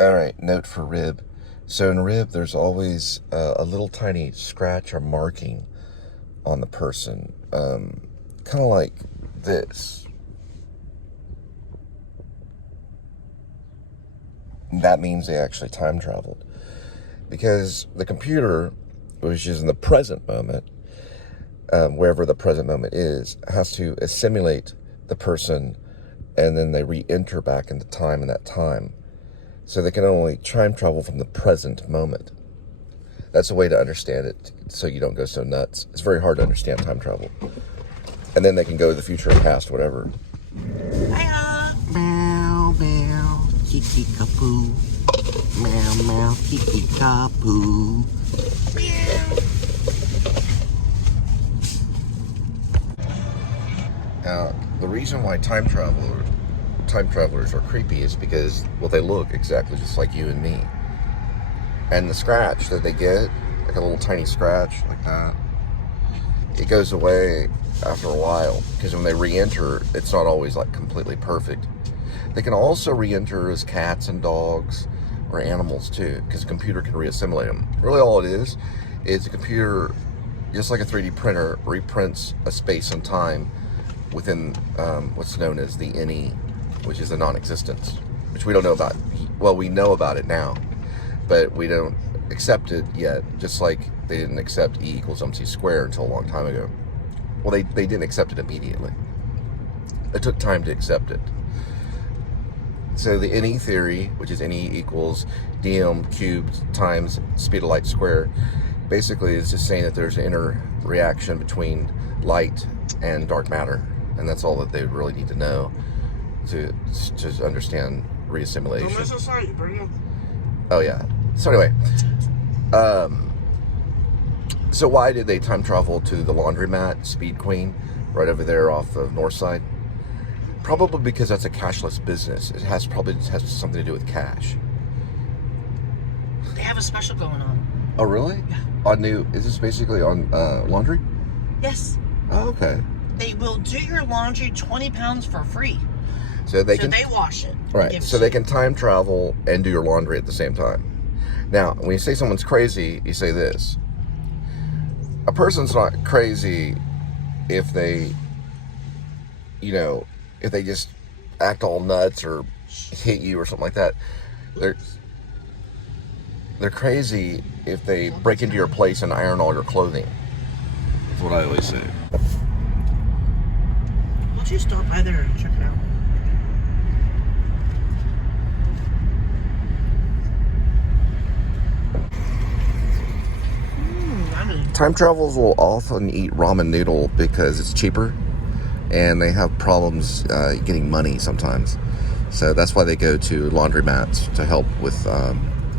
All right, note for rib. So in rib, there's always a little tiny scratch or marking on the person, kind of like this. That means they actually time traveled, because the computer, which is in the present moment, wherever the present moment is, has to assimilate the person, and then they re-enter back into time in that time. So they can only time travel from the present moment. That's a way to understand it, so you don't go so nuts. It's very hard to understand time travel. And then they can go to the future or past, whatever. Hiya! Meow, meow, kiki kapoo. Meow, meow, kiki kapoo. Meow. Now, the reason why time travelers are creepy is because, well, they look exactly just like you and me. And the scratch that they get, like a little tiny scratch like that, it goes away after a while, because when they re-enter, it's not always like completely perfect. They can also re-enter as cats and dogs or animals too, because a computer can re-assimilate them. Really all it is a computer, just like a 3D printer, reprints a space and time within what's known as the NE, which is the non-existence, which we don't know about. Well, we know about it now, but we don't accept it yet, just like they didn't accept E equals MC squared until a long time ago. Well, they didn't accept it immediately. It took time to accept it. So the NE theory, which is NE equals dm cubed times speed of light squared, basically is just saying that there's an inner reaction between light and dark matter. And that's all that they really need to know to understand reassimilation. Oh yeah. So anyway, so why did they time travel to the laundromat, Speed Queen, right over there off the north side? Probably because that's a cashless business. It has something to do with cash. They have a special going on. Oh really? Yeah. Is this basically on laundry? Yes. Oh, okay. They will do your laundry 20 pounds for free. So they wash it. Right. So they can time travel and do your laundry at the same time. Now, when you say someone's crazy, you say this. A person's not crazy if they, if they just act all nuts or hit you or something like that. They're crazy if they break into your place and iron all your clothing. That's what I always say. Why don't you stop by there and check it out? Time travelers will often eat ramen noodle because it's cheaper, and they have problems getting money sometimes. So that's why they go to laundromats to help with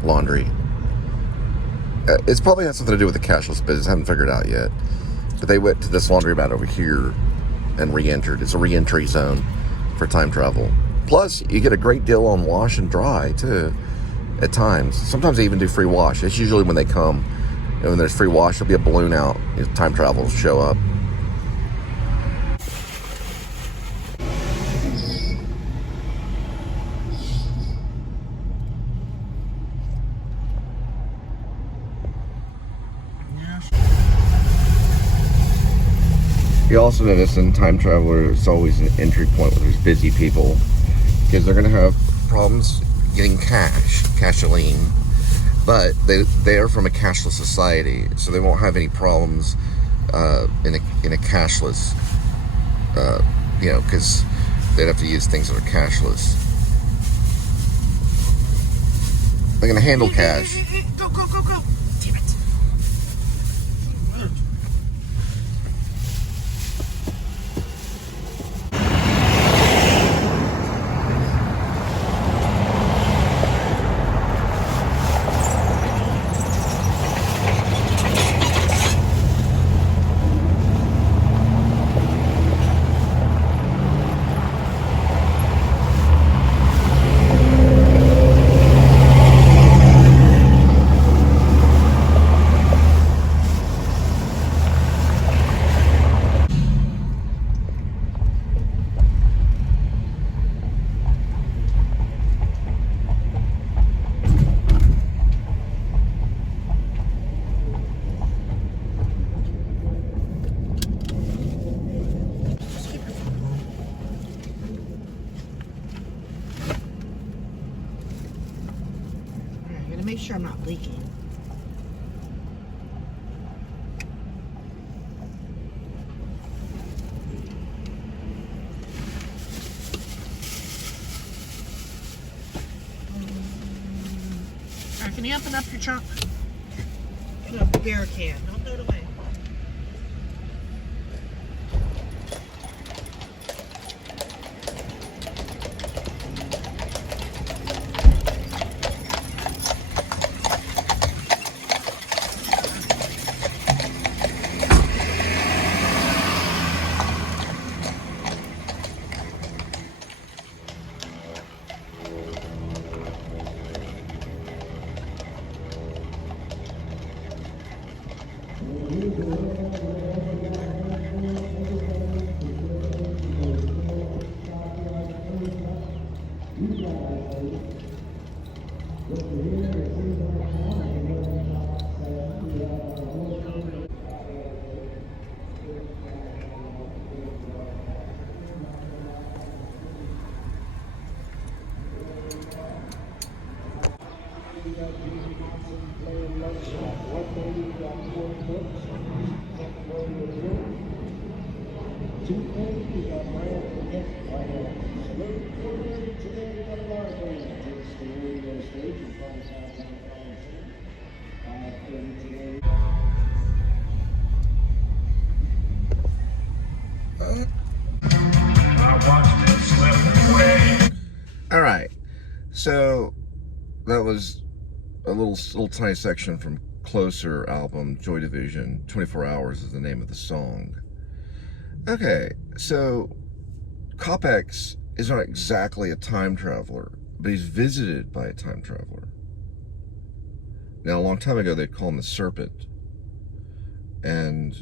laundry. It's probably has something to do with the cashless business. I haven't figured it out yet. But they went to this laundromat over here and re-entered. It's a re-entry zone for time travel. Plus, you get a great deal on wash and dry, too, at times. Sometimes they even do free wash. It's usually when they come. And when there's free wash, there'll be a balloon out. Time travel will show up. You also notice in time traveler, it's always an entry point where there's busy people, because they're going to have problems getting casholine. But they are from a cashless society, so they won't have any problems in a cashless, because they'd have to use things that are cashless. They're gonna handle cash. Go, go, go, go! Damn it! make sure I'm not leaking. Alright, can you open up your trunk? No, the beer can. Don't throw it away. All right, so that was a little tiny section from Closer album, Joy Division. 24 Hours is the name of the song. Okay, so Coppex is not exactly a time traveler, but he's visited by a time traveler. Now, a long time ago, they'd call him the Serpent, and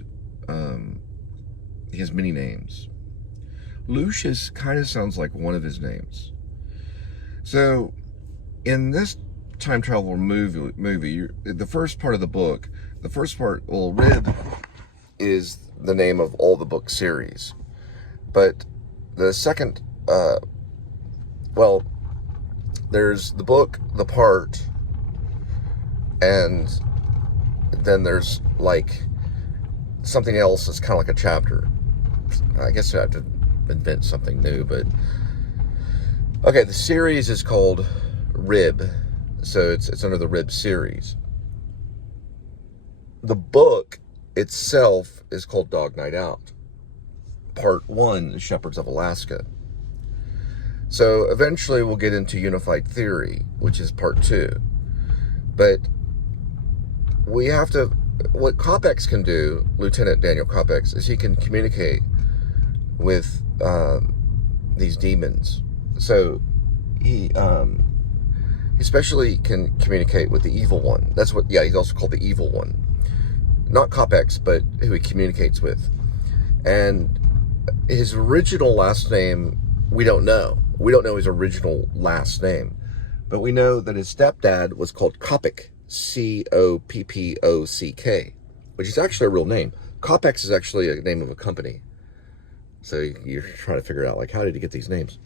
he has many names. Lucius kind of sounds like one of his names. So, in this time travel movie, the first part of the book, well, Rib is the name of all the book series. But the second, well, there's the book, the part, and then there's like something else that's kind of like a chapter. I guess I have to invent something new, but okay, the series is called Rib, so it's under the Rib series. The book itself is called Dog Night Out. Part 1 is Shepherds of Alaska. So eventually we'll get into Unified Theory, which is part 2. But we have to, what Coppex can do, Lieutenant Daniel Coppex, is he can communicate with these demons. So he especially can communicate with the evil one. That's what, yeah, he's also called the evil one. Not Coppex, but who he communicates with. And his original last name, we don't know. We don't know his original last name. But we know that his stepdad was called Coppock, Coppock, which is actually a real name. Coppex is actually a name of a company. So you're trying to figure out, like, how did he get these names?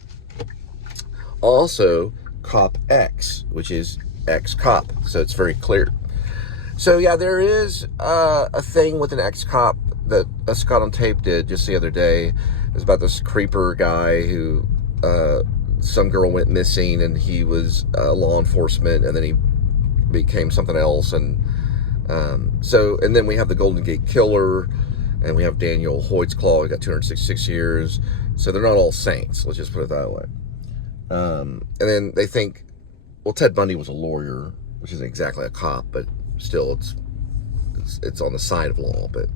Also, Coppex, which is ex-cop. So it's very clear. So yeah, there is a thing with an ex-cop that a Scott on Tape did just the other day. It was about this creeper guy who, some girl went missing and he was law enforcement, and then he became something else. And and then we have the Golden Gate Killer, and we have Daniel Hoytsclaw. He got 266 years. So they're not all saints. Let's just put it that way. And then they think, well, Ted Bundy was a lawyer, which isn't exactly a cop, but still it's on the side of law. But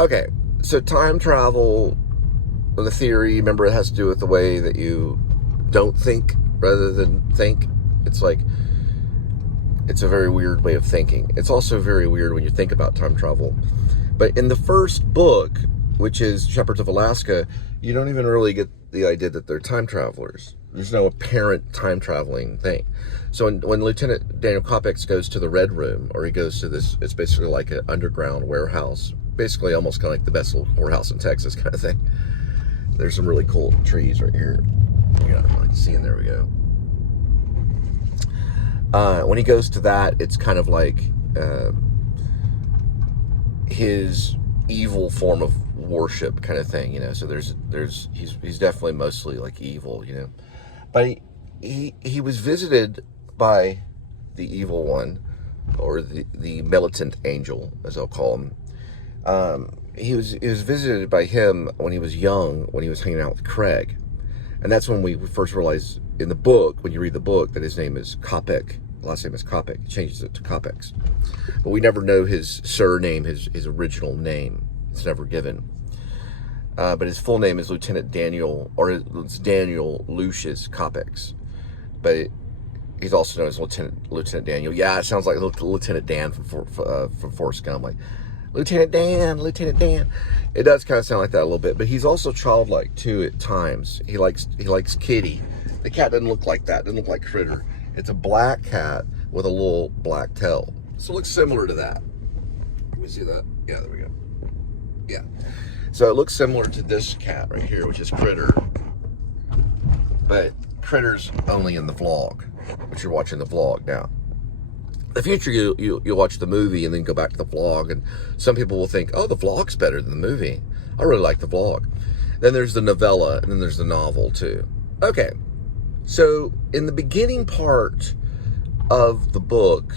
okay, so time travel, the theory, remember, it has to do with the way that you don't think rather than think. It's like, it's a very weird way of thinking. It's also very weird when you think about time travel. But in the first book, which is Shepherds of Alaska, you don't even really get the idea that they're time travelers. There's no apparent time traveling thing. So when Lieutenant Daniel Coppex goes to the Red Room, or he goes to this, it's basically like an underground warehouse, basically almost kind of like the best little whorehouse in Texas kind of thing. There's some really cool trees right here. You got to see, and there we go. When he goes to that, it's kind of like his evil form of worship kind of thing, so he's definitely mostly like evil, but he was visited by the evil one, or the militant angel, as I'll call him. He was visited by him when he was young, when he was hanging out with Craig, and that's when we first realized in the book, when you read the book, that his name is Coppex. Last name is Coppex. He changes it to Coppex, but we never know his surname, his original name. It's never given. But his full name is Lieutenant Daniel, or it's Daniel Lucius Coppex. But he's also known as Lieutenant Daniel. Yeah, it sounds like Lieutenant Dan from Forrest Gump, like Lieutenant Dan. It does kind of sound like that a little bit. But he's also childlike too at times. He likes Kitty. The cat doesn't look like that. Doesn't look like Critter. It's a black cat with a little black tail. So it looks similar to that. Can we see that? Yeah, there we go. Yeah. So it looks similar to this cat right here, which is Critter. But Critter's only in the vlog, which you're watching the vlog now. In the future, you'll watch the movie and then go back to the vlog. And some people will think, oh, the vlog's better than the movie. I really like the vlog. Then there's the novella, and then there's the novel too. Okay. So in the beginning part of the book,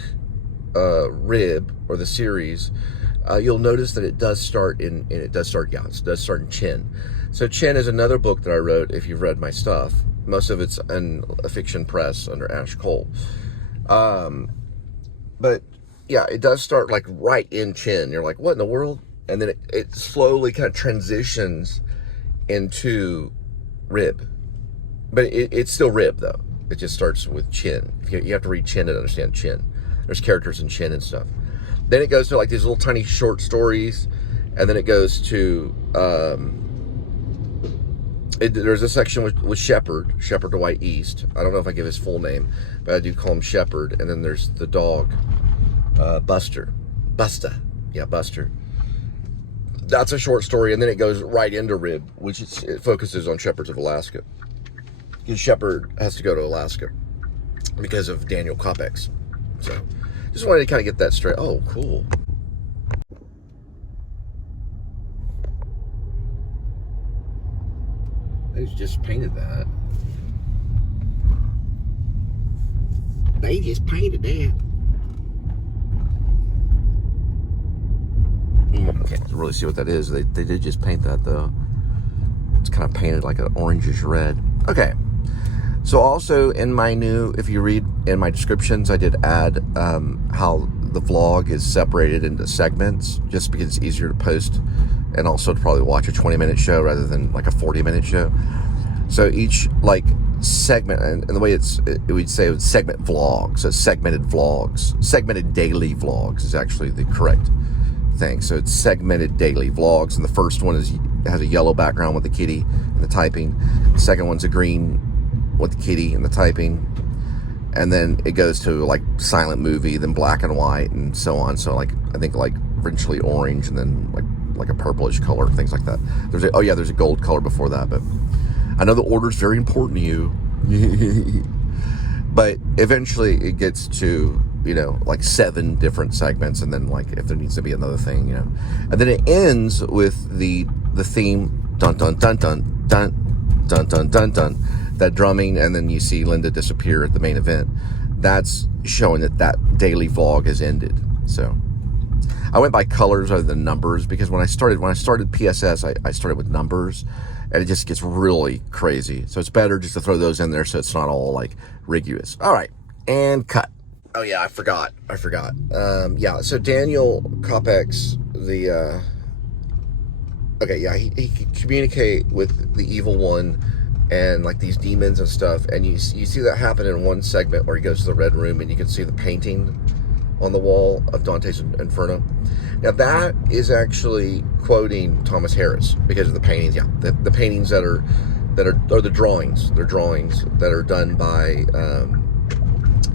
Rib, or the series, you'll notice that it does start in Chin. So Chin is another book that I wrote, if you've read my stuff. Most of it's in a fiction press under Ash Cole. But yeah, it does start like right in Chin. You're like, what in the world? And then it slowly kind of transitions into Rib. But it's still Rib, though. It just starts with Chin. You have to read Chin to understand Chin. There's characters in Chin and stuff. Then it goes to like these little tiny short stories, and then it goes to there's a section with Shepherd Dwight East. I don't know if I give his full name, but I do call him Shepherd. And then there's the dog, Buster. That's a short story, and then it goes right into Rib, which it focuses on shepherds of Alaska. Because Shepherd has to go to Alaska because of Daniel Coppex. So just wanted to kind of get that straight. Oh, cool. They just painted that. They just painted that. Can't really see what that is. They did just paint that, though. It's kind of painted like an orangish red. Okay. So also in my if you read in my descriptions, I did add how the vlog is separated into segments, just because it's easier to post, and also to probably watch a 20-minute show rather than like a 40-minute show. So each like segment, and the way we'd say it was segment vlogs, so segmented vlogs, segmented daily vlogs is actually the correct thing. So it's segmented daily vlogs, and the first one has a yellow background with the kitty and the typing. The second one's a green with the kitty and the typing, and then it goes to like silent movie, then black and white, and so on. So like I think like eventually orange, and then like a purplish color, things like that. There's a gold color before that, but I know the order's very important to you. But eventually it gets to like 7 different segments, and then like if there needs to be another thing, and then it ends with the theme, dun dun dun dun dun dun dun dun dun, that drumming, and then you see Linda disappear at the main event. That's showing that daily vlog has ended. So I went by colors rather than numbers, because when I started PSS, I started with numbers, and it just gets really crazy. So it's better just to throw those in there so it's not all like rigorous. All right, and cut. Oh yeah, I forgot. Yeah, so Daniel Coppex, he can communicate with the evil one and like these demons and stuff, and you see that happen in one segment where he goes to the Red Room, and you can see the painting on the wall of Dante's Inferno. Now that is actually quoting Thomas Harris because of the paintings. Yeah, the paintings that are the drawings. They're drawings that are done by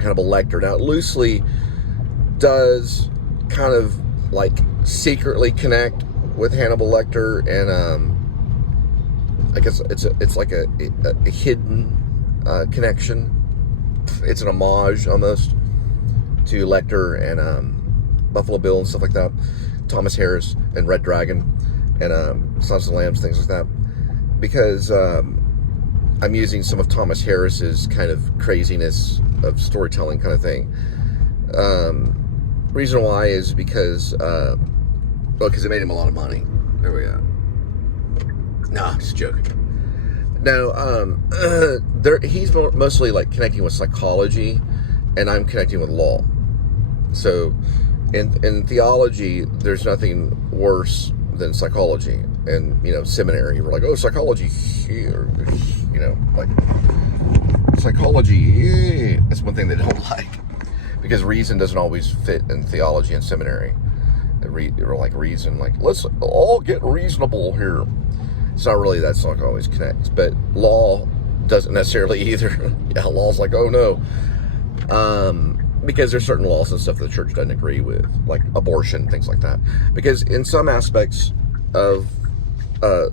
Hannibal Lecter. Now it loosely does kind of like secretly connect with Hannibal Lecter, and I guess it's like a hidden connection. It's an homage almost. to Lecter and Buffalo Bill and stuff like that, Thomas Harris and Red Dragon and Sons of the Lambs, things like that, because I'm using some of Thomas Harris's kind of craziness of storytelling kind of thing. Reason why is because it made him a lot of money. There we go. No, I'm just joking. No, he's mostly like connecting with psychology, and I'm connecting with law. So, in theology, there's nothing worse than psychology. And seminary, we're like, oh, psychology here, like psychology. Yeah. That's one thing they don't like, because reason doesn't always fit in theology and seminary. Or like reason, like let's all get reasonable here. It's not really, that's not always connects, but law doesn't necessarily either. Yeah, law's like, oh no. Because there's certain laws and stuff that the church doesn't agree with, like abortion, things like that. Because in some aspects of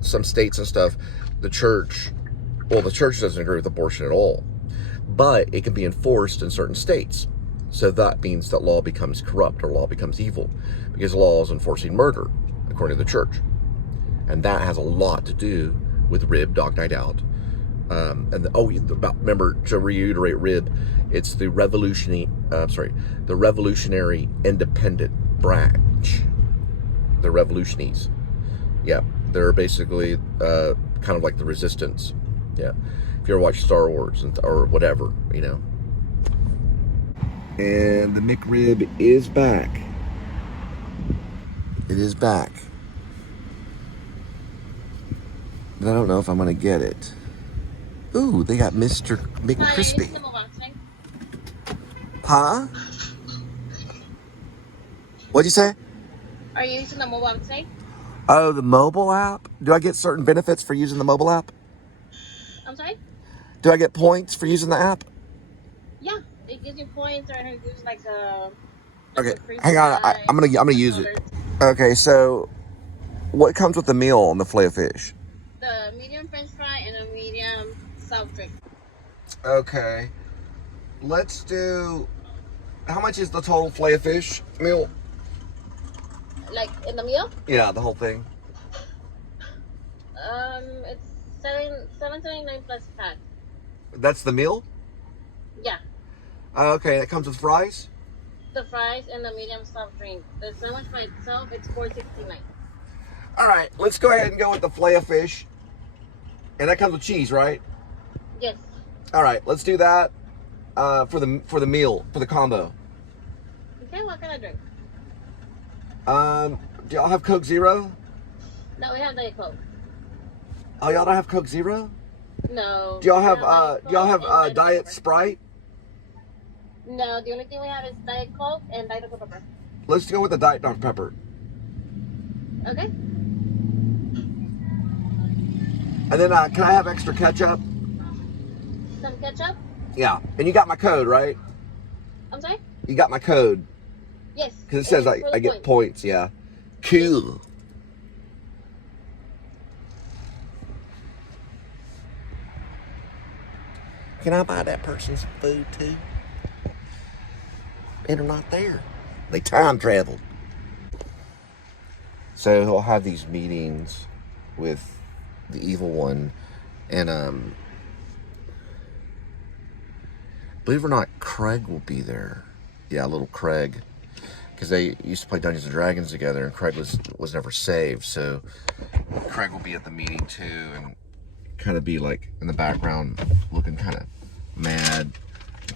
some states and stuff, the church doesn't agree with abortion at all. But it can be enforced in certain states. So that means that law becomes corrupt, or law becomes evil, because law is enforcing murder, according to the church. And that has a lot to do with RIB, Dog Night Out. Remember, to reiterate RIB, it's the Revolutionary Independent Branch. The Revolutionies. Yeah, they're basically kind of like the resistance. Yeah, if you ever watch Star Wars or whatever, And the McRib is back. It is back. But I don't know if I'm going to get it. Ooh, they got Mr. McCrispy. Huh? What'd you say? Are you using the mobile app today? Oh, the mobile app? Do I get certain benefits for using the mobile app? I'm sorry? Do I get points for using the app? Yeah, it gives you points, or it gives like a... Okay, hang on. I'm gonna use it. Okay, so what comes with the meal on the Filet-O-Fish? The medium French fry and a medium soft drink. Okay, let's do. How much is the total Filet-O-Fish meal? Like in the meal? Yeah, the whole thing. It's $7.79 plus tax. That's the meal? Yeah. Okay, it comes with fries? The fries and the medium soft drink. The sandwich by itself, it's $4.69. All right, let's go ahead and go with the Filet-O-Fish. And that comes with cheese, right? Yes. All right, let's do that for the meal, for the combo. Okay, what kind of drink? Do y'all have Coke Zero? No, we have Diet Coke. Oh, y'all don't have Coke Zero? No. Do y'all have Diet Sprite? No, the only thing we have is Diet Coke and Diet Dr. Pepper. Let's go with the Diet Dr. Pepper. Okay. And then can I have extra ketchup? Some ketchup? Yeah. And you got my code, right? I'm sorry? You got my code. Yes. Because it says I get points, yeah. Cool. Can I buy that person some food too? And they're not there. They time traveled. So he'll have these meetings with the evil one, and believe it or not, Craig will be there. Yeah, little Craig, because they used to play Dungeons and Dragons together, and Craig was never saved. So Craig will be at the meeting too, and kind of be like in the background, looking kind of mad,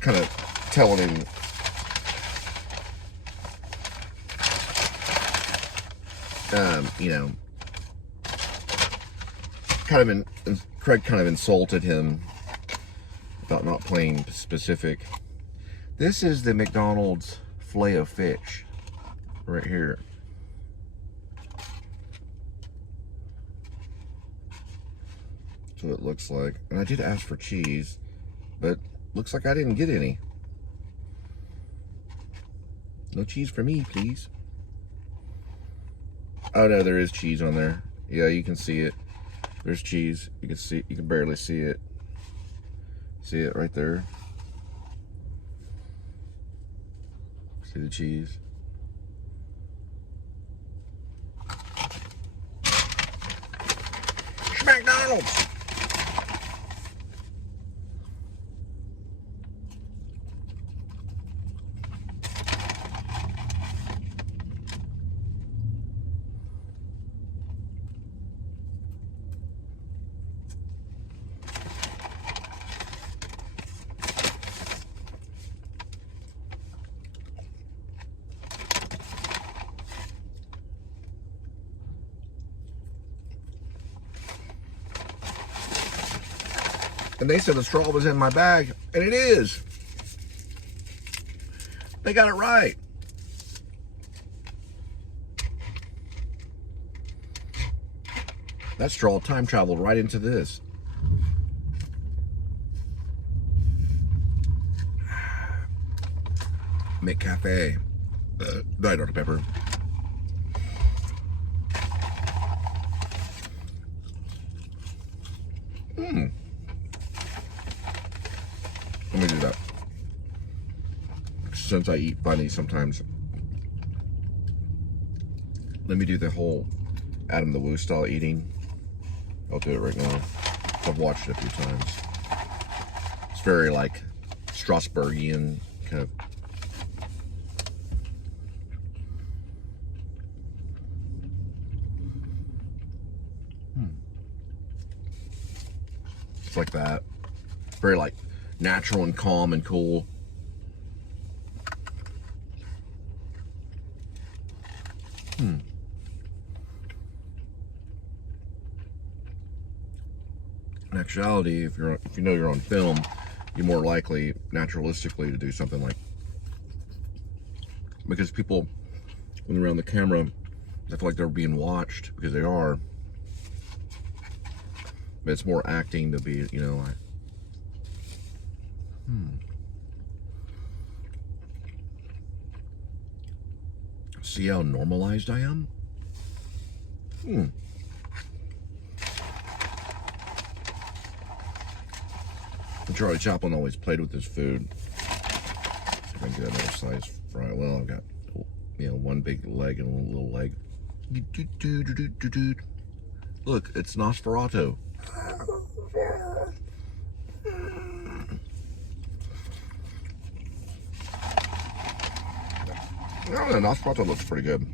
kind of telling him. Craig kind of insulted him about not playing specific. This is the McDonald's Filet-O-Fish right here. That's what it looks like. And I did ask for cheese, but looks like I didn't get any. No cheese for me, please. Oh no, there is cheese on there. Yeah, you can see it. There's cheese. You can see. You can barely see it. See it right there. See the cheese? McDonald's! And they said the straw was in my bag, and it is. They got it right. That straw time traveled right into this. McCafe. Diet Pepper. Let me do that. Since I eat bunny sometimes, let me do the whole Adam the Woo style eating. I'll do it right now. I've watched it a few times. It's very like Strasbourgian kind of. It's like that. Very like natural and calm and cool. In actuality, if you know you're on film, you're more likely naturalistically to do something like, because people when they're around the camera, they feel like they're being watched, because they are. But it's more acting to be, you know, like, see how normalized I am? Charlie Chaplin always played with his food. See if I can get another size fry. Well, I've got, you know, one big leg and one little leg. Look, it's Nosferatu. Oh, the Nosferatu looks pretty good.